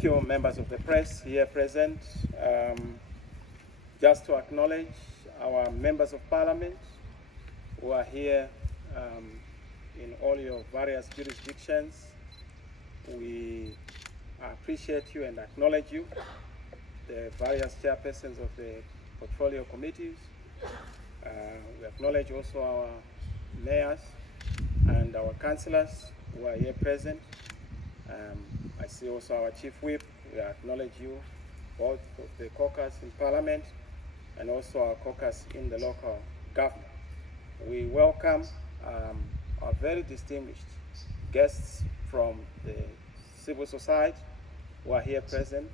Thank you, members of the press here present. Just to acknowledge our members of parliament who are here in all your various jurisdictions. We appreciate you and acknowledge you, the various chairpersons of the portfolio committees. We acknowledge also our mayors and our councillors who are here present. I see also our chief whip. We acknowledge you, both of the caucus in parliament and also our caucus in the local government. We welcome our very distinguished guests from the civil society who are here present.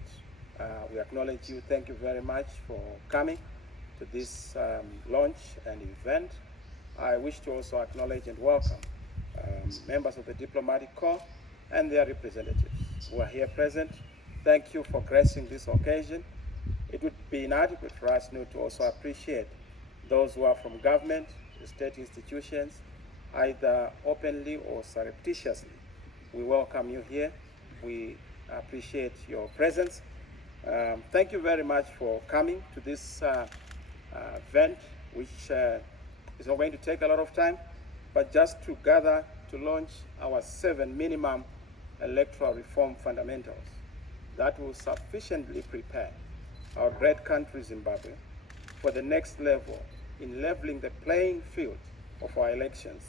We acknowledge you. Thank you very much for coming to this launch and event. I wish to also acknowledge and welcome members of the diplomatic corps and their representatives who are here present. Thank you for gracing this occasion. It would be inadequate for us not to also appreciate those who are from government, the state institutions, either openly or surreptitiously. We welcome you here. We appreciate your presence. Thank you very much for coming to this event, which is not going to take a lot of time, but just to gather to launch our 7 minimum electoral reform fundamentals that will sufficiently prepare our great country Zimbabwe for the next level in leveling the playing field of our elections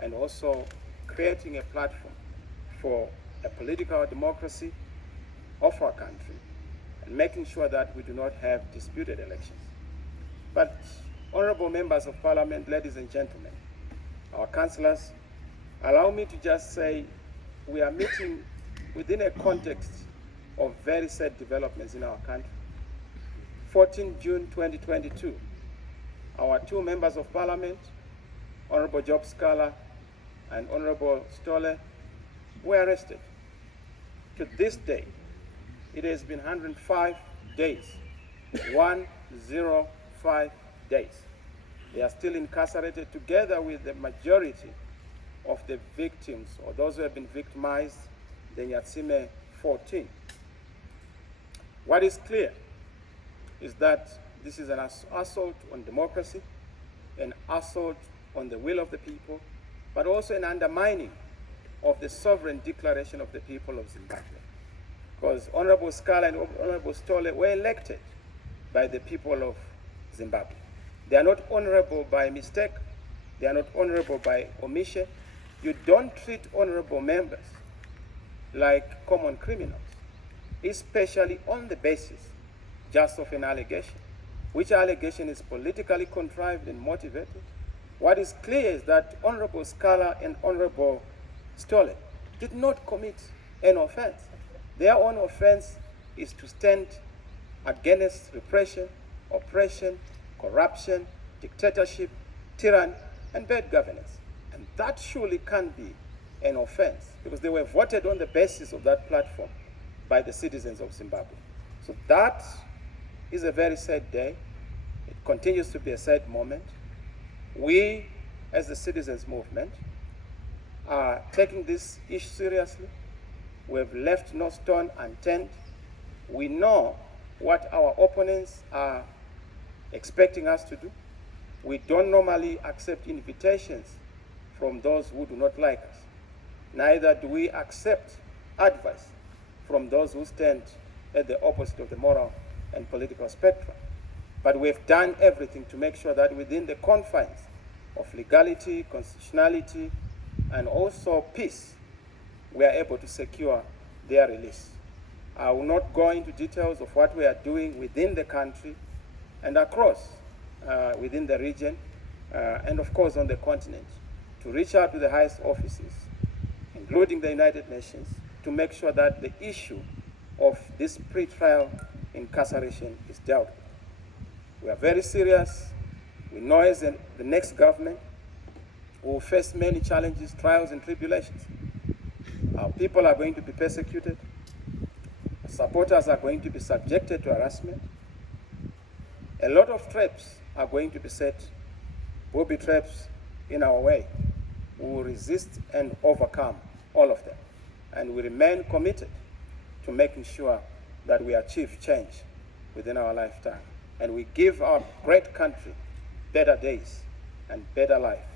and also creating a platform for a political democracy of our country and making sure that we do not have disputed elections. But honorable members of parliament, ladies and gentlemen, our councillors, allow me to just say we are meeting within a context of very sad developments in our country. 14 June 2022, our 2 members of parliament, Honorable Job Scala and Honorable Stolle, were arrested. To this day, it has been 105 days, 105 days. They are still incarcerated together with the majority of the victims, or those who have been victimized, the Nyatsime 14. What is clear is that this is an assault on democracy, an assault on the will of the people, but also an undermining of the sovereign declaration of the people of Zimbabwe. Because Honorable Scala and Honorable Stolle were elected by the people of Zimbabwe. They are not honorable by mistake. They are not honorable by omission. You don't treat honorable members like common criminals, especially on the basis just of an allegation, which allegation is politically contrived and motivated. What is clear is that Honorable Scala and Honorable Stolle did not commit an offense. Their own offense is to stand against repression, oppression, corruption, dictatorship, tyranny, and bad governance. And that surely can't be an offense because they were voted on the basis of that platform by the citizens of Zimbabwe. So that is a very sad day. It continues to be a sad moment. We, as the citizens movement, are taking this issue seriously. We have left no stone unturned. We know what our opponents are expecting us to do. We don't normally accept invitations from those who do not like us. Neither do we accept advice from those who stand at the opposite of the moral and political spectrum. But we've done everything to make sure that within the confines of legality, constitutionality, and also peace, we are able to secure their release. I will not go into details of what we are doing within the country and across within the region, and of course on the continent, to reach out to the highest offices, including the United Nations, to make sure that the issue of this pre-trial incarceration is dealt with. We are very serious. We know as the next government we will face many challenges, trials, and tribulations. Our people are going to be persecuted. Our supporters are going to be subjected to harassment. A lot of traps are going to be set, will be traps in our way. We will resist and overcome all of them. And we remain committed to making sure that we achieve change within our lifetime. And we give our great country better days and better life,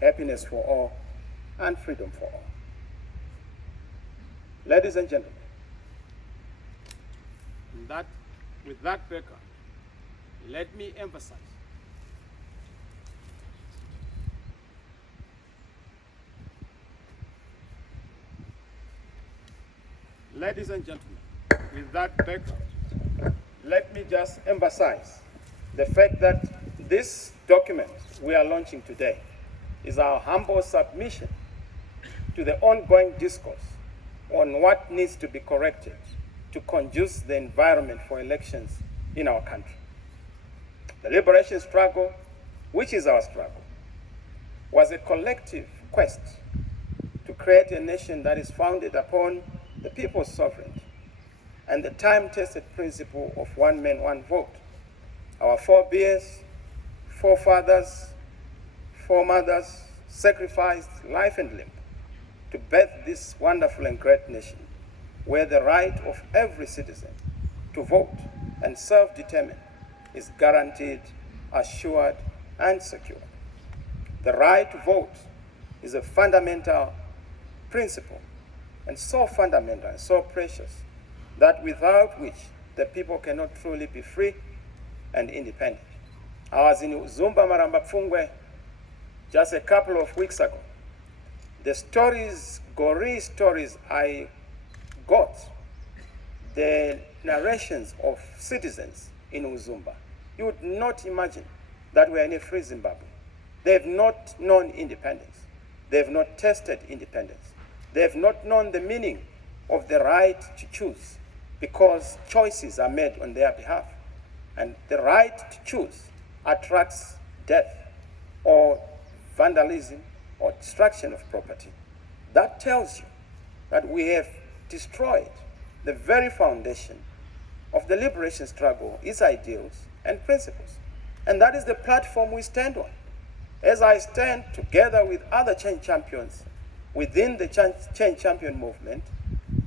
happiness for all, and freedom for all. Ladies and gentlemen, with that background, let me emphasize Ladies and gentlemen, with that background, let me just emphasize the fact that this document we are launching today is our humble submission to the ongoing discourse on what needs to be corrected to conduce the environment for elections in our country. The liberation struggle, which is our struggle, was a collective quest to create a nation that is founded upon the people's sovereignty and the time-tested principle of one man, one vote. Our forebears, forefathers, foremothers sacrificed life and limb to birth this wonderful and great nation, where the right of every citizen to vote and self-determine is guaranteed, assured, and secured. The right to vote is a fundamental principle, and so fundamental and so precious that without which the people cannot truly be free and independent. I was in Zumba Maramba Pfungwe just a couple of weeks ago. The stories, gory stories I got, the narrations of citizens in Uzumba, you would not imagine that we are in a free Zimbabwe. They have not known independence. They have not tested independence. They have not known the meaning of the right to choose, because choices are made on their behalf. And the right to choose attracts death or vandalism or destruction of property. That tells you that we have destroyed the very foundation of the liberation struggle, its ideals and principles. And that is the platform we stand on. As I stand together with other change champions within the change champion movement,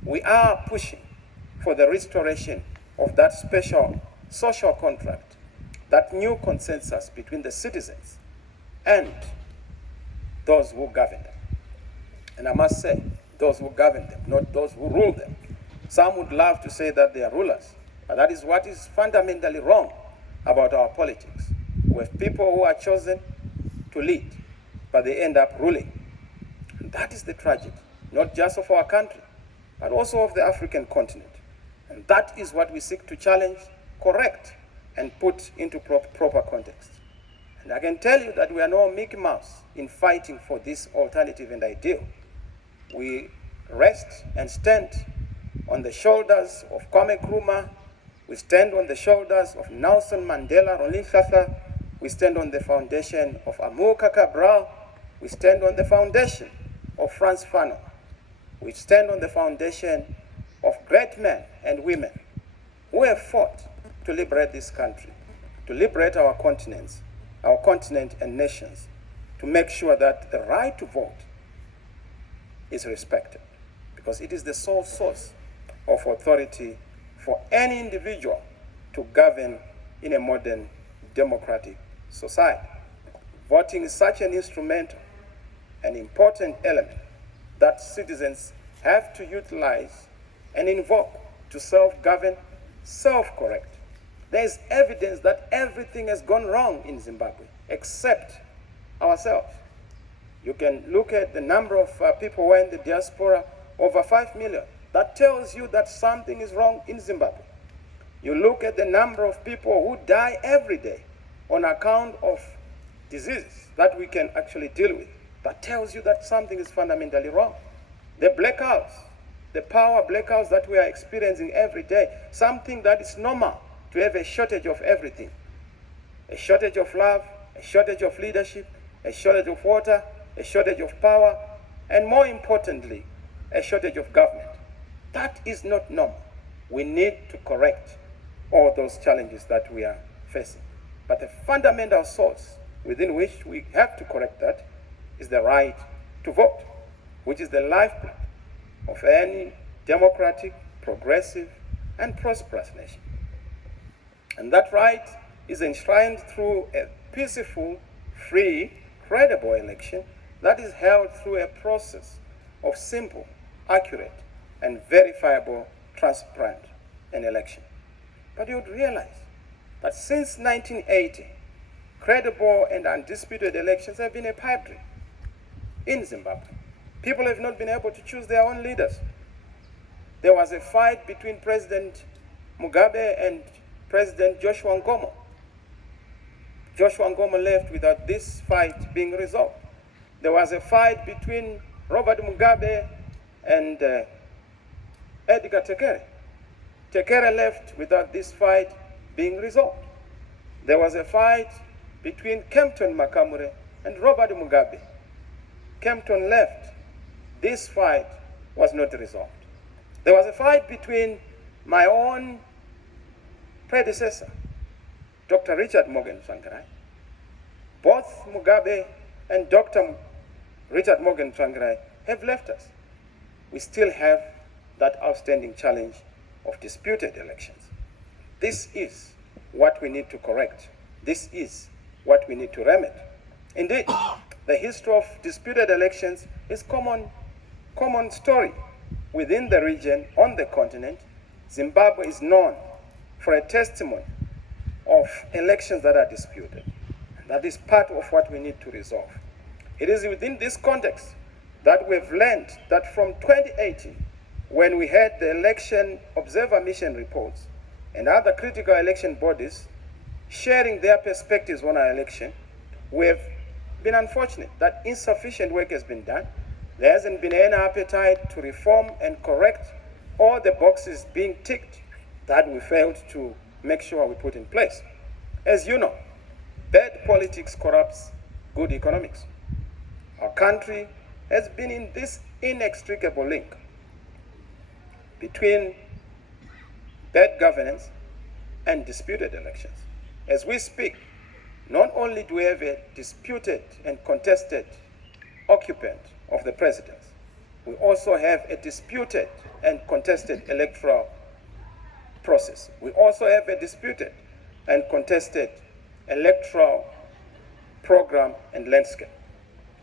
we are pushing for the restoration of that special social contract, that new consensus between the citizens and those who govern them. And I must say, those who govern them, not those who rule them. Some would love to say that they are rulers, but that is what is fundamentally wrong about our politics. We have people who are chosen to lead, but they end up ruling. And that is the tragedy, not just of our country, but also of the African continent. And that is what we seek to challenge, correct, and put into proper context. And I can tell you that we are no Mickey Mouse in fighting for this alternative and ideal. We rest and stand on the shoulders of Kwame Nkrumah. We stand on the shoulders of Nelson Mandela Rolihlahla. We stand on the foundation of Amilcar Cabral. We stand on the foundation of Frantz Fanon. We stand on the foundation of great men and women who have fought to liberate this country, to liberate our continent and nations, to make sure that the right to vote is respected, because it is the sole source of authority for any individual to govern in a modern democratic society. Voting is such an instrumental and important element that citizens have to utilize and invoke to self-govern, self-correct. There is evidence that everything has gone wrong in Zimbabwe except ourselves. You can look at the number of people who are in the diaspora, over 5 million. That tells you that something is wrong in Zimbabwe. You look at the number of people who die every day on account of diseases that we can actually deal with. That tells you that something is fundamentally wrong. The blackouts, the power blackouts that we are experiencing every day, something that is normal to have a shortage of everything. A shortage of love, a shortage of leadership, a shortage of water, a shortage of power, and more importantly, a shortage of government. That is not normal. We need to correct all those challenges that we are facing. But the fundamental source within which we have to correct that is the right to vote, which is the lifeblood of any democratic progressive, and prosperous nation. And that right is enshrined through a peaceful, free, credible election that is held through a process of simple, accurate, and verifiable, transparent election. But you would realize that since 1980, credible and undisputed elections have been a pipe dream in Zimbabwe. People have not been able to choose their own leaders. There was a fight between President Mugabe and President Joshua Nkomo. Joshua Nkomo left without this fight being resolved. There was a fight between Robert Mugabe and Edgar Tekere. Tekere left without this fight being resolved. There was a fight between Kempton Makamure and Robert Mugabe. Kempton left. This fight was not resolved. There was a fight between my own predecessor, Dr. Richard Morgan Tsvangirai. Both Mugabe and Dr. Richard Morgan Tsvangirai have left us. We still have that outstanding challenge of disputed elections. This is what we need to correct. This is what we need to remedy. Indeed, the history of disputed elections is common story within the region, on the continent. Zimbabwe is known for a testimony of elections that are disputed. And that is part of what we need to resolve. It is within this context that we've learned that from 2018, when we had the election observer mission reports and other critical election bodies sharing their perspectives on our election, we've been unfortunate that insufficient work has been done. There hasn't been any appetite to reform and correct all the boxes being ticked that we failed to make sure we put in place. As you know, bad politics corrupts good economics. Our country has been in this inextricable link between bad governance and disputed elections. As we speak, not only do we have a disputed and contested occupant of the presidency, we also have a disputed and contested electoral process. We also have a disputed and contested electoral program and landscape.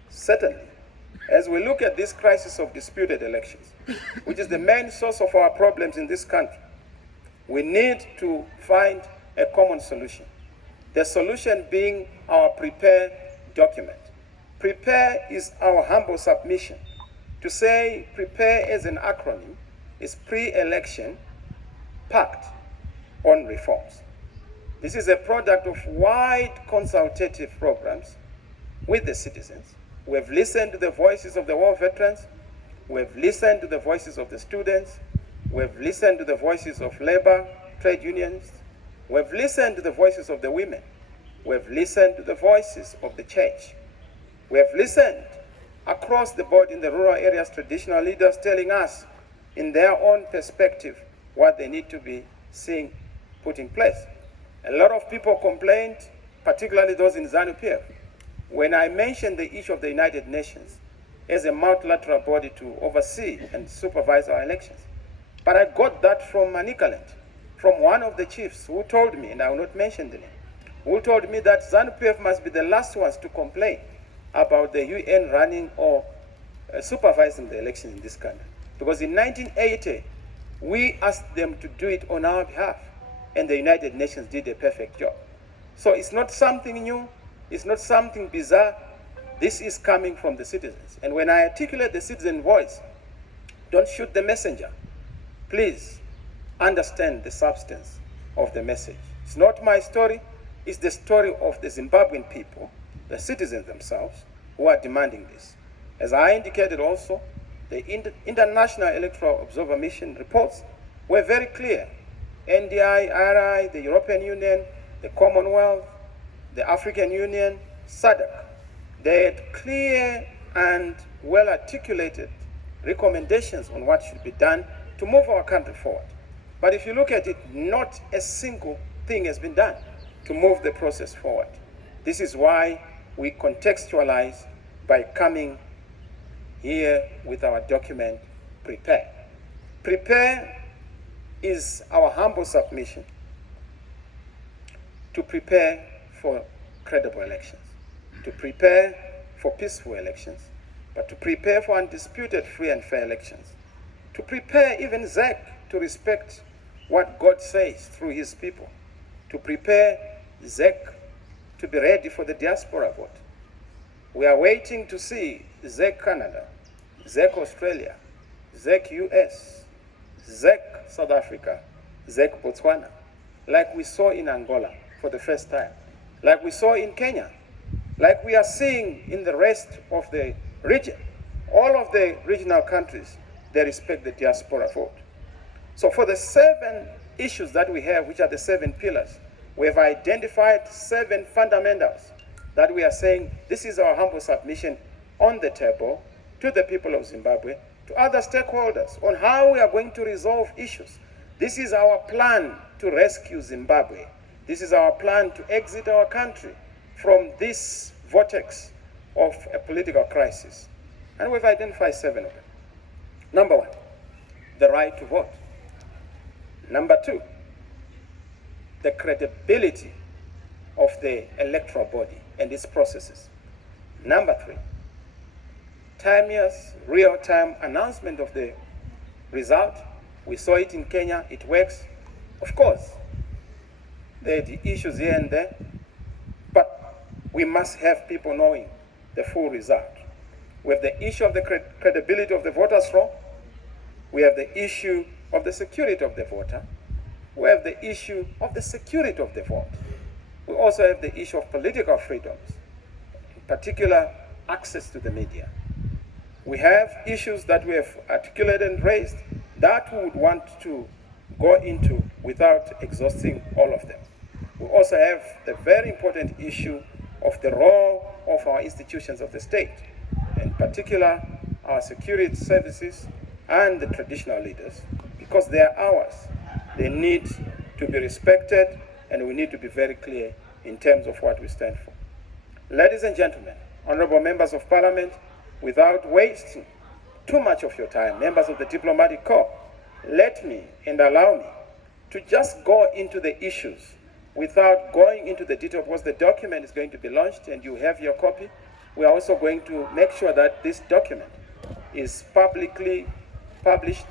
Certainly, as we look at this crisis of disputed elections, which is the main source of our problems in this country, we need to find a common solution. The solution being our PREPARE document. PREPARE is our humble submission. To say PREPARE as an acronym is Pre-Election Pact on Reforms. This is a product of wide consultative programs with the citizens. We have listened to the voices of the war veterans. We have listened to the voices of the students. We have listened to the voices of labor, trade unions. We have listened to the voices of the women. We have listened to the voices of the church. We have listened across the board in the rural areas, traditional leaders telling us in their own perspective what they need to be seeing put in place. A lot of people complained, particularly those in ZANU-PF, when I mentioned the issue of the United Nations as a multilateral body to oversee and supervise our elections. But I got that from Manicaland, from one of the chiefs who told me, and I will not mention the name, who told me that ZANU-PF must be the last ones to complain about the UN running or supervising the elections in this country. Because in 1980, we asked them to do it on our behalf, and the United Nations did a perfect job. So it's not something new, it's not something bizarre. This is coming from the citizens. And when I articulate the citizen voice, don't shoot the messenger. Please understand the substance of the message. It's not my story, it's the story of the Zimbabwean people, the citizens themselves, who are demanding this. As I indicated also, the International Electoral Observer Mission reports were very clear. NDI, IRI, the European Union, the Commonwealth, the African Union, SADC, they had clear and well-articulated recommendations on what should be done to move our country forward. But if you look at it, not a single thing has been done to move the process forward. This is why we contextualize by coming here with our document, PREPARE. PREPARE is our humble submission to prepare for credible elections, to prepare for peaceful elections, but to prepare for undisputed, free and fair elections, to prepare even ZEC to respect what God says through his people, to prepare ZEC to be ready for the diaspora vote. We are waiting to see ZEC Canada, ZEC Australia, ZEC US, ZEC South Africa, ZEC Botswana, like we saw in Angola for the first time, like we saw in Kenya, like we are seeing in the rest of the region. All of the regional countries, they respect the diaspora vote. So for the 7 issues that we have, which are the 7 pillars, we have identified 7 fundamentals that we are saying this is our humble submission on the table to the people of Zimbabwe, to other stakeholders on how we are going to resolve issues. This is our plan to rescue Zimbabwe. This is our plan to exit our country from this vortex of a political crisis. And we've identified 7 of them. Number 1, the right to vote. Number 2, the credibility of the electoral body and its processes. Number 3, timeous, real-time announcement of the result. We saw it in Kenya, it works. Of course, there are the issues here and there, but we must have people knowing the full result. We have the issue of the credibility of the voters' roll. We have the issue of the security of the voter. We have the issue of the security of the vote. We also have the issue of political freedoms, in particular access to the media. We have issues that we have articulated and raised that we would want to go into without exhausting all of them. We also have the very important issue of the role of our institutions of the state, in particular our security services and the traditional leaders, because they are ours. They need to be respected, and we need to be very clear in terms of what we stand for. Ladies and gentlemen, honorable members of parliament, without wasting too much of your time, members of the diplomatic corps, let me and allow me to just go into the issues without going into the detail, because the document is going to be launched and you have your copy. We are also going to make sure that this document is publicly published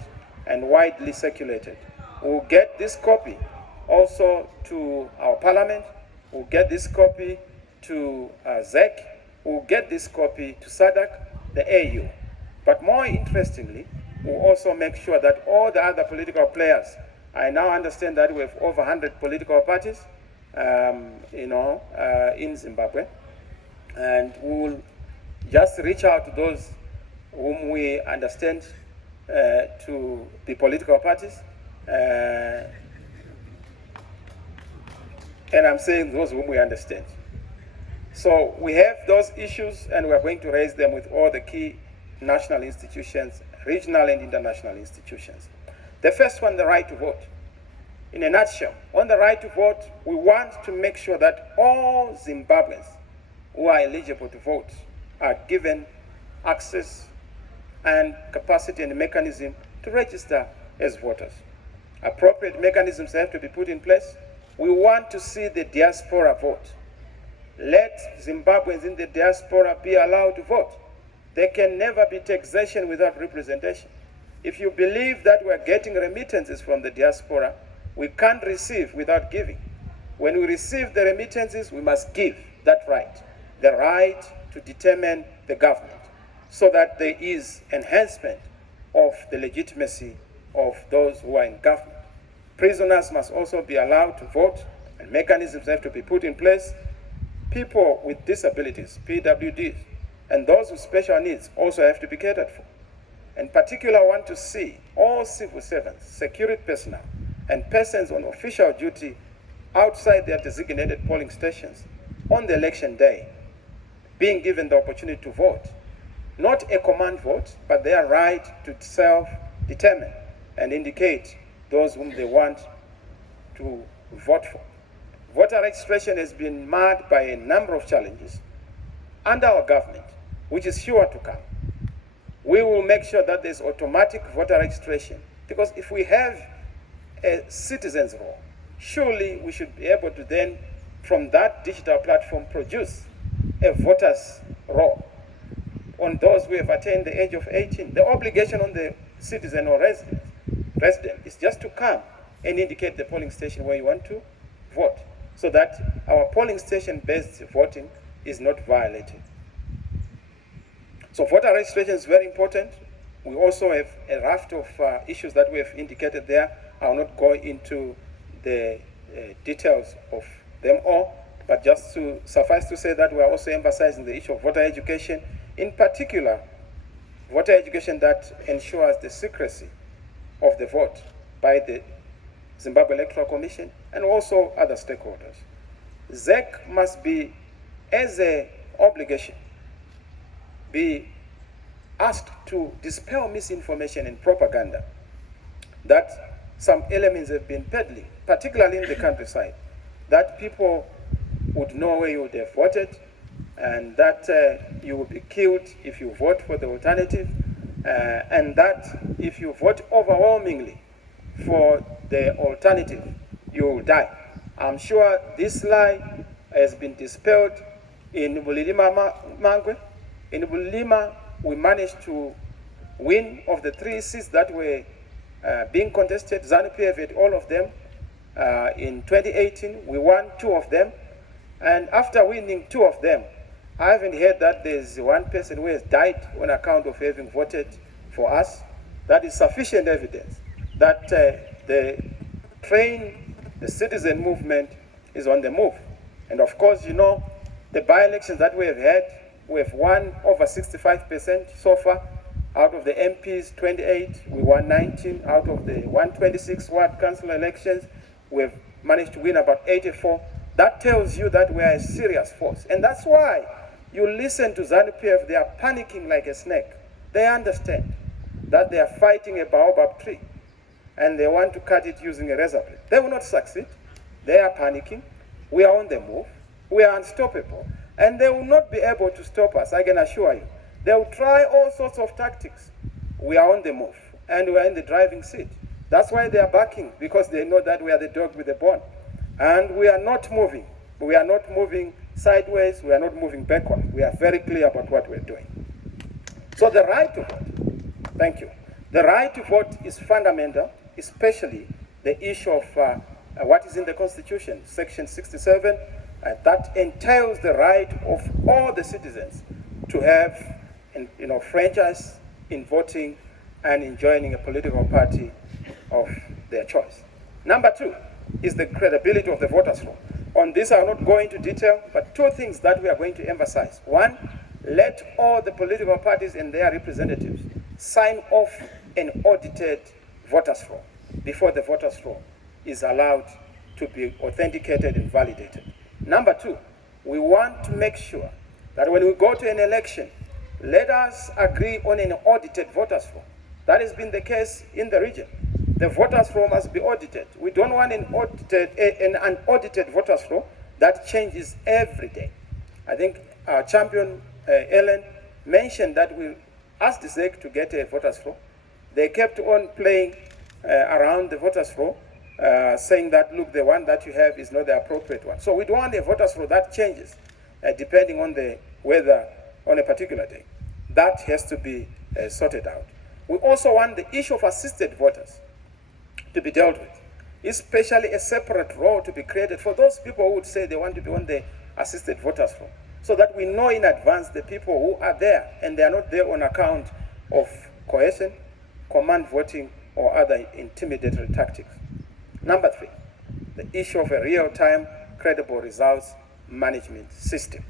and widely circulated. We'll get this copy also to our parliament. We'll get this copy to ZEC. We'll get this copy to SADC, the AU. But more interestingly, we'll also make sure that all the other political players, I now understand that we have over 100 political parties, in Zimbabwe, and we'll just reach out to those whom we understand to be political parties, and I'm saying those whom we understand. So we have those issues, and we're going to raise them with all the key national institutions, regional and international institutions. The first one, the right to vote. In a nutshell, on the right to vote, we want to make sure that all Zimbabweans who are eligible to vote are given access and capacity and mechanism to register as voters. Appropriate mechanisms have to be put in place. We want to see the diaspora vote. Let Zimbabweans in the diaspora be allowed to vote. There can never be taxation without representation. If you believe that we're getting remittances from the diaspora, we can't receive without giving. When we receive the remittances, we must give that right, the right to determine the government, so that there is enhancement of the legitimacy of those who are in government. Prisoners must also be allowed to vote, and mechanisms have to be put in place. People with disabilities, PWDs, and those with special needs also have to be catered for. In particular, I want to see all civil servants, security personnel, and persons on official duty outside their designated polling stations on the election day being given the opportunity to vote. Not a command vote, but their right to self-determine and indicate those whom they want to vote for. Voter registration has been marred by a number of challenges under our government, which is sure to come. We will make sure that there's automatic voter registration, because if we have a citizen's role. Surely we should be able to then, from that digital platform, produce a voter's role on those who have attained the age of 18. The obligation on the citizen or resident is just to come and indicate the polling station where you want to vote, so that our polling station-based voting is not violated. So voter registration is very important. We also have a raft of issues that we have indicated there. I will not go into the details of them all, but just to suffice to say that we are also emphasizing the issue of voter education, in particular, voter education that ensures the secrecy of the vote by the Zimbabwe Electoral Commission and also other stakeholders. ZEC must be, as an obligation, be asked to dispel misinformation and propaganda that some elements have been peddling, particularly in the countryside, that people would know where you would have voted, and that you will be killed if you vote for the alternative, and that if you vote overwhelmingly for the alternative, you will die. I'm sure this lie has been dispelled in Bulilima Mangwe. In Bulilima, we managed to win of the 3 seats that were being contested. ZANU-PF had all of them. In 2018, we won 2 of them. And after winning 2 of them, I haven't heard that there's one person who has died on account of having voted for us. That is sufficient evidence that the citizen movement is on the move. And of course, you know, the by-elections that we have had, we have won over 65% so far. Out of the MPs, 28, we won 19. Out of the 126 ward council elections, we have managed to win about 84. That tells you that we are a serious force. And that's why you listen to ZANU-PF, they are panicking like a snake. They understand that they are fighting a baobab tree and they want to cut it using a razor blade. They will not succeed. They are panicking. We are on the move. We are unstoppable. And they will not be able to stop us, I can assure you. They will try all sorts of tactics. We are on the move, and we are in the driving seat. That's why they are backing, because they know that we are the dog with the bone. And we are not moving. We are not moving sideways. We are not moving backward. We are very clear about what we're doing. So the right to vote, thank you. The right to vote is fundamental, especially the issue of what is in the Constitution, Section 67, that entails the right of all the citizens to have, franchise in voting and in joining a political party of their choice. Number 2 is the credibility of the voters' roll. On this, I will not go into detail, but 2 things that we are going to emphasize. 1, let all the political parties and their representatives sign off an audited voters' roll before the voters' roll is allowed to be authenticated and validated. Number 2, we want to make sure that when we go to an election, let us agree on an audited voters' roll. That has been the case in the region. The voters' roll must be audited. We don't want an unaudited voters' roll that changes every day. I think our champion, Ellen, mentioned that we asked the ZEC to get a voters' roll. They kept on playing around the voters' roll, saying that, look, the one that you have is not the appropriate one. So we don't want a voters' roll that changes depending on the weather on a particular day. That has to be sorted out. We also want the issue of assisted voters to be dealt with, especially a separate role to be created for those people who would say they want to be on the assisted voters roll, so that we know in advance the people who are there and they are not there on account of coercion, command voting, or other intimidatory tactics. Number 3, the issue of a real-time credible results management system.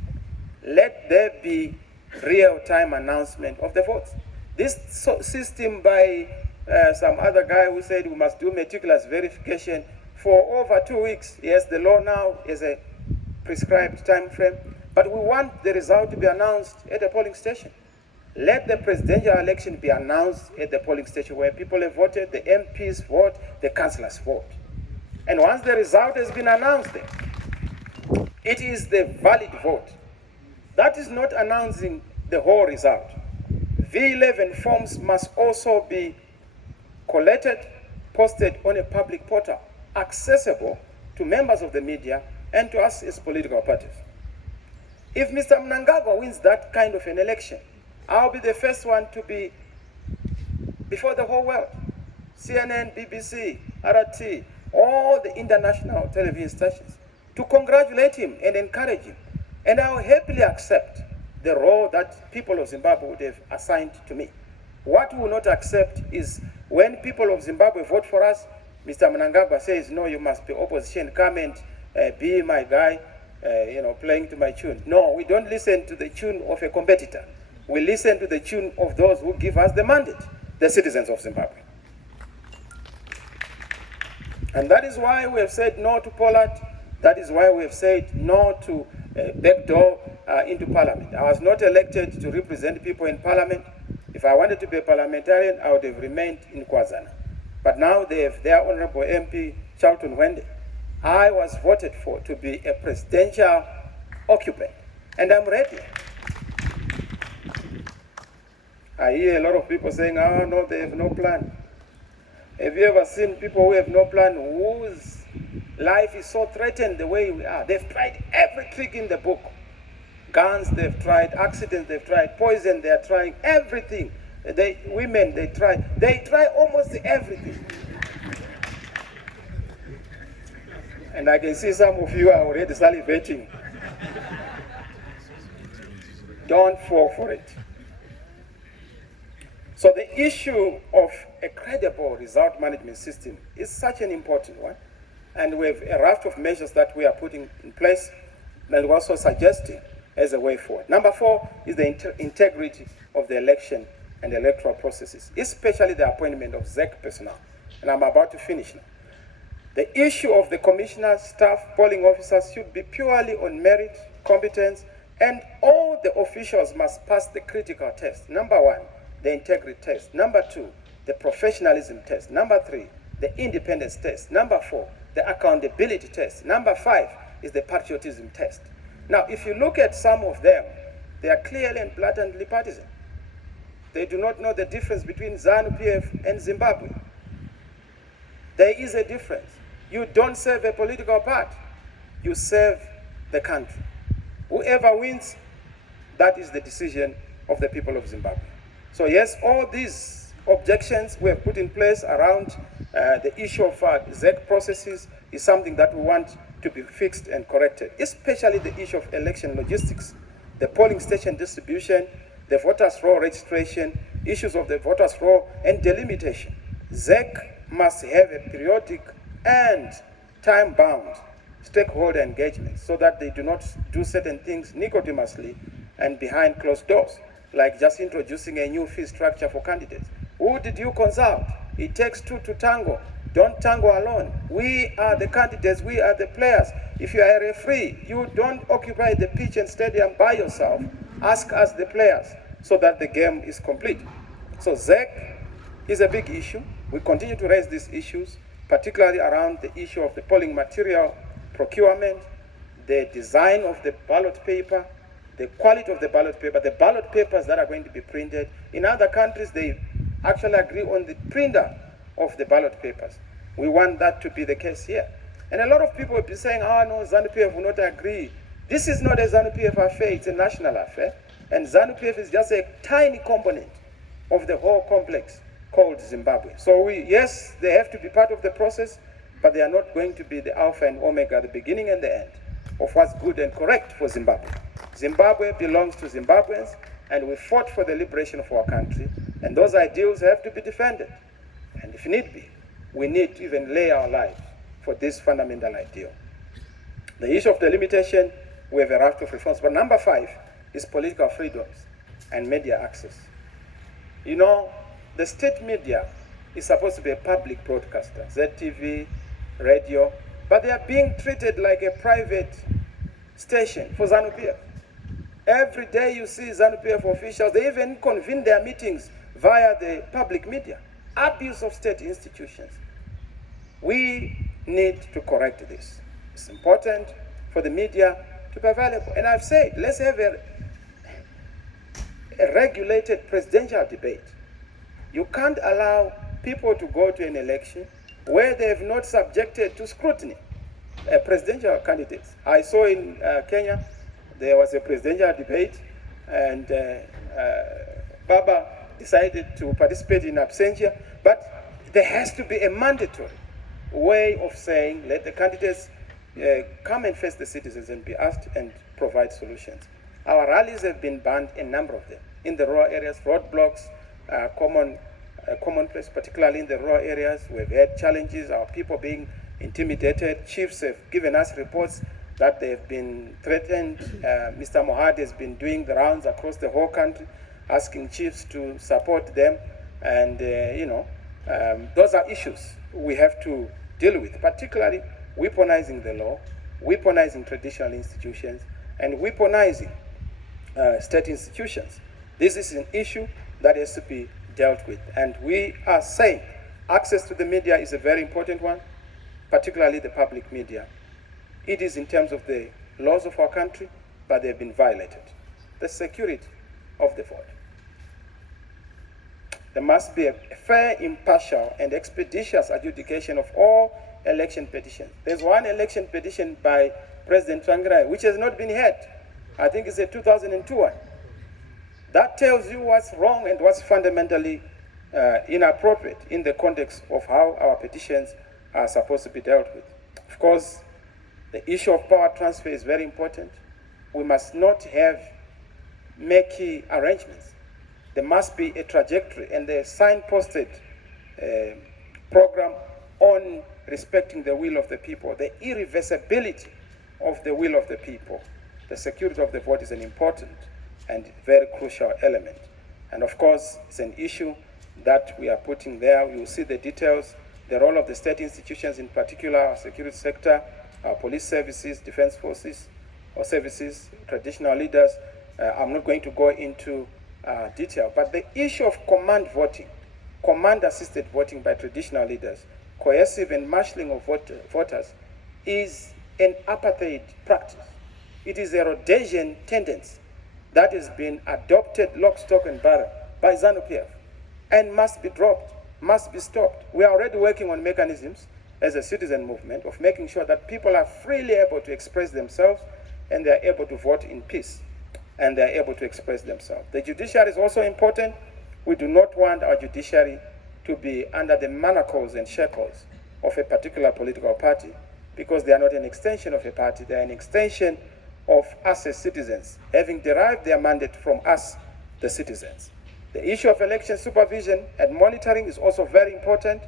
Let there be real-time announcement of the votes. This system by some other guy who said we must do meticulous verification for over 2 weeks. Yes, the law now is a prescribed time frame, but we want the result to be announced at the polling station. Let the presidential election be announced at the polling station where people have voted, the MPs vote, the councillors vote. And once the result has been announced, it is the valid vote. That is not announcing the whole result. V11 forms must also be collected posted on a public portal, accessible to members of the media and to us as political parties. If Mr. Mnangagwa wins that kind of an election, I'll be the first one to be before the whole world. CNN, BBC, RT, all the international television stations, to congratulate him and encourage him. And I'll happily accept the role that people of Zimbabwe would have assigned to me. What we will not accept is when people of Zimbabwe vote for us, Mr. Mnangagwa says, no, you must be opposition, come and be my guy, playing to my tune. No, we don't listen to the tune of a competitor. We listen to the tune of those who give us the mandate, the citizens of Zimbabwe. And that is why we have said no to Pollard. That is why we have said no to backdoor into parliament. I was not elected to represent people in parliament. If I wanted to be a parliamentarian, I would have remained in Kwazana. But now they have their honorable MP, Charlton Wende. I was voted for to be a presidential occupant, and I'm ready. I hear a lot of people saying, oh no, they have no plan. Have you ever seen people who have no plan, whose life is so threatened the way we are? They've tried every trick in the book. Guns, they've tried, accidents, they've tried, poison, they're trying everything. Women, they try almost everything. And I can see some of you are already salivating. Don't fall for it. So the issue of a credible result management system is such an important one. And we have a raft of measures that we are putting in place and we're also suggesting as a way forward. Number 4 is the integrity of the election and electoral processes, especially the appointment of ZEC personnel. And I'm about to finish now. The issue of the commissioners, staff, polling officers should be purely on merit, competence, and all the officials must pass the critical test. Number 1, the integrity test. Number 2, the professionalism test. Number 3, the independence test. Number 4, the accountability test. Number 5 is the patriotism test. Now, if you look at some of them, they are clearly and blatantly partisan. They do not know the difference between ZANU-PF and Zimbabwe. There is a difference. You don't serve a political party. You serve the country. Whoever wins, that is the decision of the people of Zimbabwe. So yes, all these objections we have put in place around the issue of ZEC processes is something that we want to be fixed and corrected, especially the issue of election logistics, the polling station distribution, the voters' roll registration, issues of the voters' roll, and delimitation. ZEC must have a periodic and time-bound stakeholder engagement so that they do not do certain things nicodemously and behind closed doors, like just introducing a new fee structure for candidates. Who did you consult? It takes 2 to tango. Don't tango alone. We are the candidates, we are the players. If you are a referee, you don't occupy the pitch and stadium by yourself. Ask us, the players, so that the game is complete. So ZEC is a big issue. We continue to raise these issues, particularly around the issue of the polling material procurement, the design of the ballot paper, the quality of the ballot paper, the ballot papers that are going to be printed. In other countries, they actually agree on the printer of the ballot papers. We want that to be the case here. And a lot of people will be saying, oh no, ZANU-PF will not agree. This is not a ZANU-PF affair, it's a national affair. And ZANU-PF is just a tiny component of the whole complex called Zimbabwe. So yes, they have to be part of the process, but they are not going to be the alpha and omega, the beginning and the end of what's good and correct for Zimbabwe. Zimbabwe belongs to Zimbabweans, and we fought for the liberation of our country, and those ideals have to be defended. And if need be, we need to even lay our lives for this fundamental ideal. The issue of delimitation, we have a raft of reforms. But number 5 is political freedoms and media access. You know, the state media is supposed to be a public broadcaster, ZTV, radio, but they are being treated like a private station for ZANU-PF. Every day you see ZANU-PF officials, they even convene their meetings via the public media. Abuse of state institutions. We need to correct this. It's important for the media to be available. And I've said, let's have a regulated presidential debate. You can't allow people to go to an election where they have not subjected to scrutiny presidential candidates. I saw in Kenya, there was a presidential debate, and Baba decided to participate in absentia, but there has to be a mandatory way of saying, let the candidates come and face the citizens and be asked and provide solutions. Our rallies have been banned, a number of them, in the rural areas, roadblocks, commonplace, particularly in the rural areas. We've had challenges, our people being intimidated. Chiefs have given us reports that they've been threatened. Mr. Mohad has been doing the rounds across the whole country, asking chiefs to support them. And, those are issues we have to deal with, particularly weaponizing the law, weaponizing traditional institutions, and weaponizing state institutions. This is an issue that has to be dealt with. And we are saying access to the media is a very important one, particularly the public media. It is in terms of the laws of our country, but they've been violated. The security of the vote. There must be a fair, impartial, and expeditious adjudication of all election petitions. There's one election petition by President Tsvangirai which has not been heard. I think it's a 2002 one. That tells you what's wrong and what's fundamentally inappropriate in the context of how our petitions are supposed to be dealt with. Of course, the issue of power transfer is very important. We must not have murky arrangements. There must be a trajectory and a signposted program on respecting the will of the people, the irreversibility of the will of the people. The security of the vote is an important and very crucial element. And of course, it's an issue that we are putting there. We will see the details, the role of the state institutions, in particular our security sector, our police services, defense forces, or services, traditional leaders. I'm not going to go into detail, but the issue of command voting, command-assisted voting by traditional leaders, coercive and marshalling of voters is an apartheid practice. It is a Rhodesian tendency that has been adopted lock, stock, and barrel by ZANU-PF and must be dropped, must be stopped. We are already working on mechanisms as a citizen movement of making sure that people are freely able to express themselves and they are able to vote in peace and they are able to express themselves. The judiciary is also important. We do not want our judiciary to be under the manacles and shackles of a particular political party, because they are not an extension of a party, they are an extension of us as citizens, having derived their mandate from us, the citizens. The issue of election supervision and monitoring is also very important.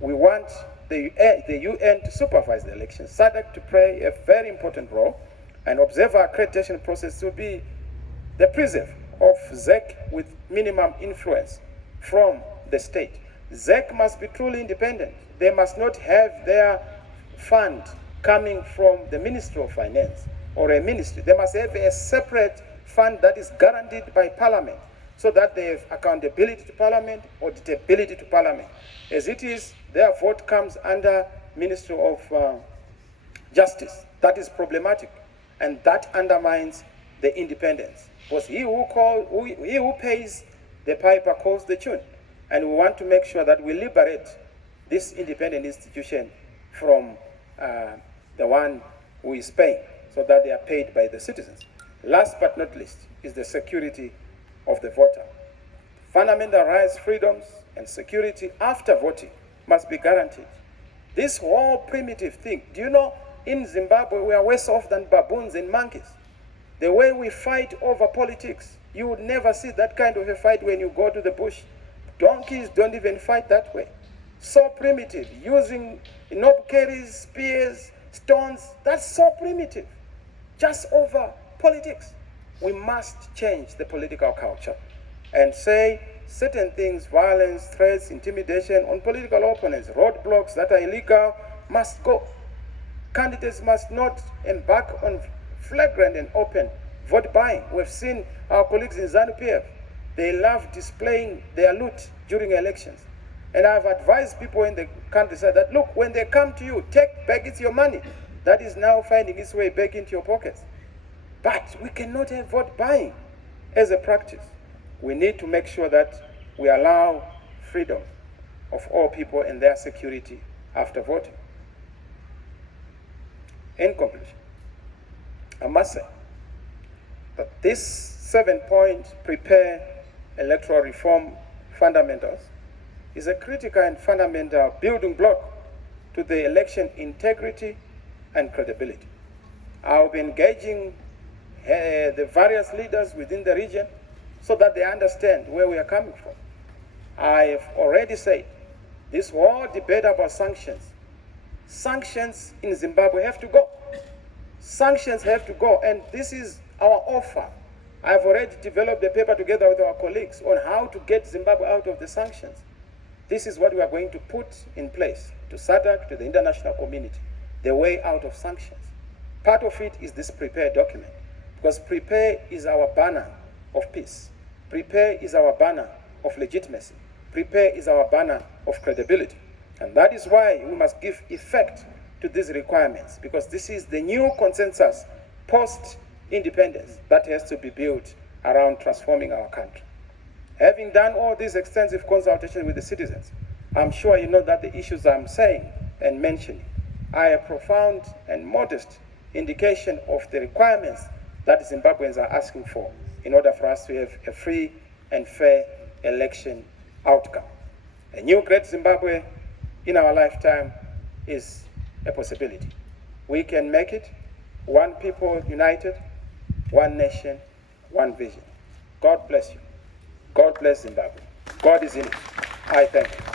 We want the UN to supervise the elections, SADC to play a very important role, and observer accreditation process to be the preserve of ZEC with minimum influence from the state. ZEC must be truly independent. They must not have their fund coming from the Ministry of Finance or a ministry. They must have a separate fund that is guaranteed by Parliament, so that they have accountability to Parliament, auditability to Parliament. As it is, their vote comes under Ministry of Justice. That is problematic, and that undermines the independence. Because he who pays the piper calls the tune. And we want to make sure that we liberate this independent institution from the one who is paying, so that they are paid by the citizens. Last but not least is the security of the voter. Fundamental rights, freedoms, and security after voting must be guaranteed. This whole primitive thing, do you know, in Zimbabwe we are worse off than baboons and monkeys. The way we fight over politics, you would never see that kind of a fight when you go to the bush. Donkeys don't even fight that way. So primitive, using knob carries, spears, stones, that's so primitive. Just over politics. We must change the political culture and say certain things, violence, threats, intimidation on political opponents, roadblocks that are illegal must go. Candidates must not embark on flagrant and open vote buying. We've seen our colleagues in ZANU-PF. They love displaying their loot during elections. And I've advised people in the countryside that, look, when they come to you, take back, it's your money that is now finding its way back into your pockets. But we cannot have vote buying as a practice. We need to make sure that we allow freedom of all people and their security after voting. In conclusion, I must say that this 7-point prepare electoral reform fundamentals is a critical and fundamental building block to the election integrity and credibility. I'll be engaging the various leaders within the region so that they understand where we are coming from. I have already said this whole debate about sanctions in Zimbabwe have to go. Sanctions have to go, and this is our offer. I've already developed a paper together with our colleagues on how to get Zimbabwe out of the sanctions. This is what we are going to put in place to SADC, to the international community, the way out of sanctions. Part of it is this prepare document, because prepare is our banner of peace. Prepare is our banner of legitimacy. Prepare is our banner of credibility. And that is why we must give effect to these requirements, because this is the new consensus post-independence that has to be built around transforming our country. Having done all these extensive consultations with the citizens, I'm sure you know that the issues I'm saying and mentioning are a profound and modest indication of the requirements that Zimbabweans are asking for in order for us to have a free and fair election outcome. A new great Zimbabwe in our lifetime is a possibility. We can make it, one people united, one nation, one vision. God bless you. God bless Zimbabwe. God is in it. I thank you.